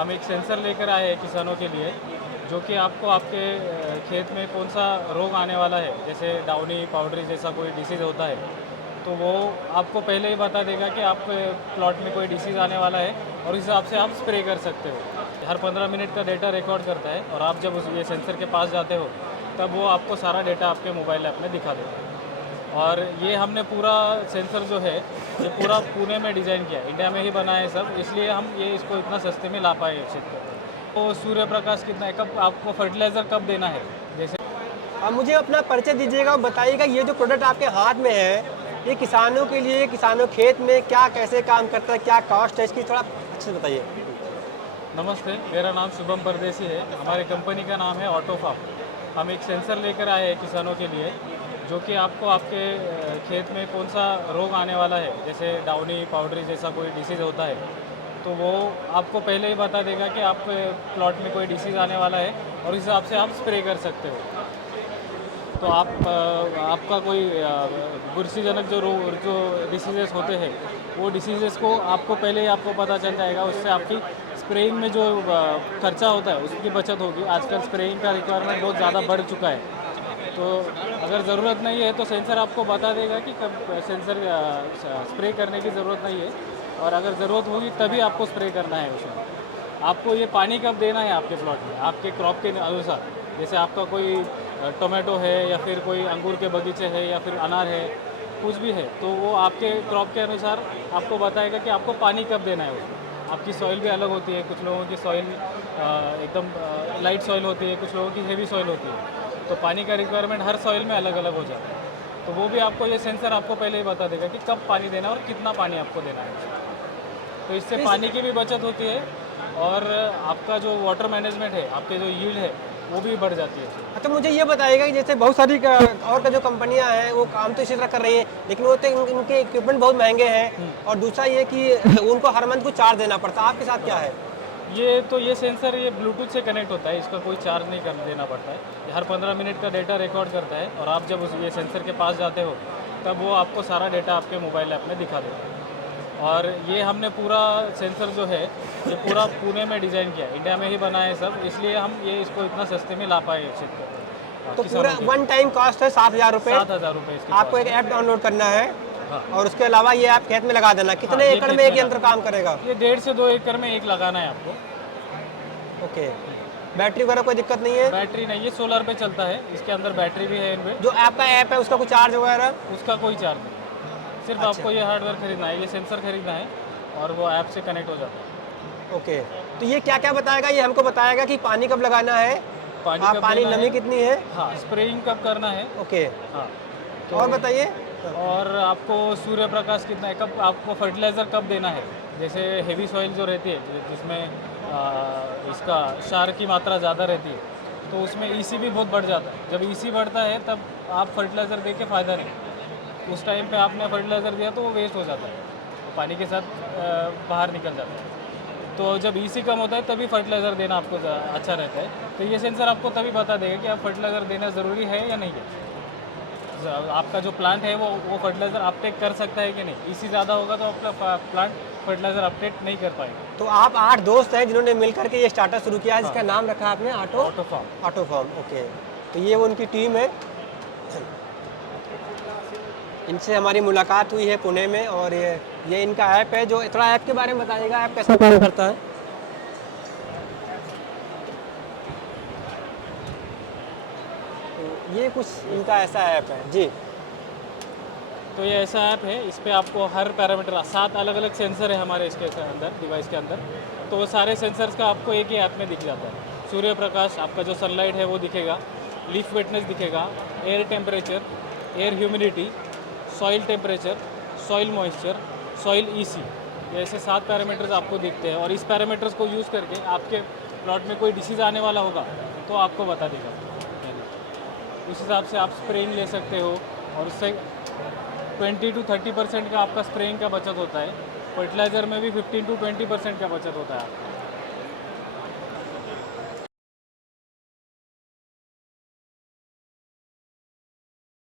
हम एक सेंसर लेकर आए हैं किसानों के लिए, जो कि आपको आपके खेत में कौन सा रोग आने वाला है, जैसे डाउनी पाउडरी जैसा कोई डिसीज़ होता है, तो वो आपको पहले ही बता देगा कि आपके प्लॉट में कोई डिसीज़ आने वाला है और उस हिसाब से आप स्प्रे कर सकते हो। हर 15 मिनट का डेटा रिकॉर्ड करता है और आप जब उस ये सेंसर के पास जाते हो तब वो आपको सारा डेटा आपके मोबाइल ऐप में दिखा देगा। और ये हमने पूरा सेंसर जो है ये पूरा पुणे में डिज़ाइन किया है, इंडिया में ही बना है सब, इसलिए हम ये इसको इतना सस्ते में ला पाए क्षेत्र में। तो सूर्य प्रकाश कितना है, कब आपको फर्टिलाइज़र कब देना है, जैसे आप मुझे अपना परिचय दीजिएगा और बताइएगा ये जो प्रोडक्ट आपके हाथ में है, ये किसानों के लिए, किसानों खेत में क्या कैसे काम करता है, क्या कॉस्ट है इसकी, थोड़ा अच्छे से बताइए। नमस्ते, मेरा नाम शुभम परदेसी है। हमारी कंपनी का नाम है ऑटो फार्म। हम एक सेंसर लेकर आए हैं किसानों के लिए, जो कि आपको आपके खेत में कौन सा रोग आने वाला है, जैसे डाउनी पाउडरी जैसा कोई डिसीज़ होता है, तो वो आपको पहले ही बता देगा कि आपके प्लॉट में कोई डिसीज़ आने वाला है और उस हिसाब से आप स्प्रे कर सकते हो। तो आपका कोई बुरसीजनक जो डिसीजेस होते हैं, वो डिसीजेस को आपको पहले ही आपको पता चल जाएगा। उससे आपकी स्प्रेइंग में जो खर्चा होता है उसकी बचत होगी। आजकल स्प्रेइंग का रिक्वायरमेंट बहुत ज़्यादा बढ़ चुका है, तो अगर ज़रूरत नहीं है तो सेंसर आपको बता देगा कि कब सेंसर स्प्रे करने की ज़रूरत नहीं है, और अगर ज़रूरत होगी तभी आपको स्प्रे करना है उसमें। आपको ये पानी कब देना है आपके प्लॉट में, आपके क्रॉप के अनुसार। जैसे आपका कोई टोमेटो है या फिर कोई अंगूर के बगीचे है या फिर अनार है, कुछ भी है, तो वो आपके क्रॉप के अनुसार आपको बताएगा कि आपको पानी कब देना है उसमें। आपकी सॉइल भी अलग होती है, कुछ लोगों की सॉइल एकदम लाइट सॉइल होती है, कुछ लोगों की हेवी सॉइल होती है, तो पानी का रिक्वायरमेंट हर सॉइल में अलग अलग हो जाता है। तो वो भी आपको ये सेंसर आपको पहले ही बता देगा कि कब पानी देना है और कितना पानी आपको देना है। तो इससे पानी की भी बचत होती है और आपका जो वाटर मैनेजमेंट है, आपके जो यील्ड है, वो भी बढ़ जाती है। अच्छा, मुझे ये बताइएगा कि जैसे बहुत सारी और का जो कंपनियां हैं वो काम तो इसी तरह कर रही हैं, लेकिन वो तो इनके इक्विपमेंट बहुत महंगे हैं, और दूसरा ये कि उनको हर मंथ को चार्ज देना पड़ता है। आपके साथ क्या है? ये सेंसर ये ब्लूटूथ से कनेक्ट होता है, इसका कोई चार्ज नहीं कर देना पड़ता है। ये हर 15 मिनट का डेटा रिकॉर्ड करता है और आप जब ये सेंसर के पास जाते हो तब वो आपको सारा डेटा आपके मोबाइल ऐप में दिखा देता है। और ये हमने पूरा सेंसर जो है ये पूरा पुणे में डिज़ाइन किया है, इंडिया में ही बना है सब, इसलिए हम ये इसको इतना सस्ते में ला पाए क्षेत्र में। तो पूरा वन टाइम कॉस्ट है 7,000 रुपये। 7,000 रुपये इसकी आपको एक ऐप डाउनलोड करना है, हाँ। और उसके अलावा ये आप खेत में लगा देना। कितने ये एकड़ खेत में एक में यंत्र काम करेगा? ये 1.5 से 2 एकड़ में एक लगाना है आपको। ओके, बैटरी वगैरह कोई दिक्कत नहीं है? बैटरी नहीं, ये सोलर पे चलता है, इसके अंदर बैटरी भी है इनमें। जो आपका ऐप है उसका कुछ चार्ज वगैरह? उसका कोई चार्ज नहीं, सिर्फ अच्छा। आपको ये हार्डवेयर खरीदना है, ये सेंसर खरीदना है और वो ऐप से कनेक्ट हो जाता है। ओके, तो ये क्या क्या बताएगा? ये हमको बताएगा कि पानी कब लगाना है, कब पानी देना नमी है, कितनी है। हाँ, स्प्रेइंग कब करना है, ओके, हाँ। और बताइए। और आपको सूर्य प्रकाश कितना है, कब आपको फर्टिलाइज़र कब देना है। जैसे हेवी सॉइल जो रहती है, जिसमें इसका क्षार की मात्रा ज़्यादा रहती है, तो उसमें ईसी भी बहुत बढ़ जाता है। जब ईसी बढ़ता है तब आप फर्टिलाइज़र दे के फ़ायदा नहीं। उस टाइम पे आपने फर्टिलाइज़र दिया तो वो वेस्ट हो जाता है, तो पानी के साथ बाहर निकल जाता है। तो जब ईसी कम होता है तभी फर्टिलाइज़र देना आपको अच्छा रहता है। तो ये सेंसर आपको तभी बता देगा कि आप फर्टिलाइज़र देना ज़रूरी है या नहीं है। आपका जो प्लांट है वो फर्टिलाइज़र अपटेक कर सकता है कि नहीं। ईसी ज़्यादा होगा तो आपका प्लांट फर्टिलाइज़र अपटेक नहीं कर पाएगा। तो आप 8 दोस्त हैं जिन्होंने मिलकर के ये स्टार्टअप शुरू किया है, जिसका हाँ। नाम रखा है आपने auto auto farm. Auto farm. Okay, तो ये वो उनकी टीम है, इनसे हमारी मुलाकात हुई है पुणे में, और ये इनका ऐप है। जो थोड़ा ऐप के बारे में बताइएगा, ऐप कैसा काम करता है? तो ये कुछ इनका ऐसा ऐप है जी। तो ये ऐसा ऐप है, इस पर आपको हर पैरामीटर 7 अलग अलग सेंसर है हमारे इसके अंदर, डिवाइस के अंदर। तो वो सारे सेंसर्स का आपको एक ही ऐप में दिख जाता है। सूर्य प्रकाश, आपका जो सनलाइट है वो दिखेगा, लीफ वेटनेस दिखेगा, air temperature, air humidity, soil temperature, soil moisture, soil EC, ये ऐसे 7 पैरामीटर्स आपको दिखते हैं। और इस पैरामीटर्स को यूज़ करके आपके प्लॉट में कोई डिसीज़ आने वाला होगा तो आपको बता देगा। उस हिसाब से आप स्प्रेइंग ले सकते हो, और उससे 20 to 30% का आपका स्प्रेइंग का बचत होता है। फर्टिलाइज़र में भी 15 to 20% का बचत होता है।